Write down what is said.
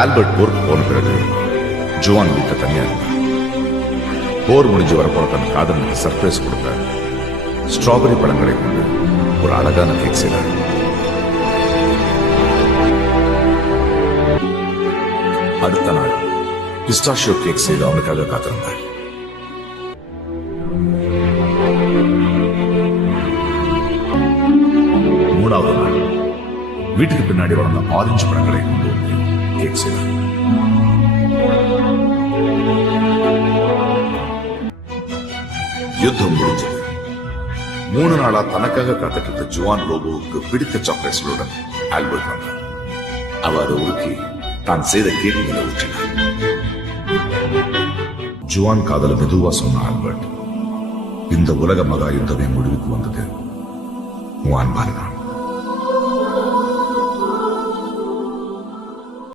Albert போருக்கு போன பிறகு ஜுவான் வீட்டை தனியா இருந்தார். போர் முடிஞ்சு வரப்போற தன் காதலனுக்கு சர்ப்ரைஸ் கொடுத்தார். ஸ்ட்ராபெரி பழங்களை கொண்டு ஒரு அழகான கேக் செய்தார். அடுத்த நாள் பிஸ்டாஷியோ கேக் செய்து அவனுக்காக காத்திருந்தார். மூணாவது நாள் வீட்டுக்கு பின்னாடி வளர்ந்த ஆரஞ்சு பழங்களை கொண்டு வந்து கேக் செய்தார். யுத்தம் முடிஞ்சது. 3 நாளா தனக்காக காத்துட்டு இருந்த ஜுவான் லோபோவுக்கு பிடித்த சாக்லேட்களுடன் ஆல்பர்ட் வந்தார். அவர் அதை உருக்கி தான் செய்த கேக் மேல ஊற்றினார். ஜுவான் காதல மெதுவா சொன்ன ஆல்பர்ட், இந்த உலக மகா யுத்தமே முடிவுக்கு வந்தது உன் அன்பான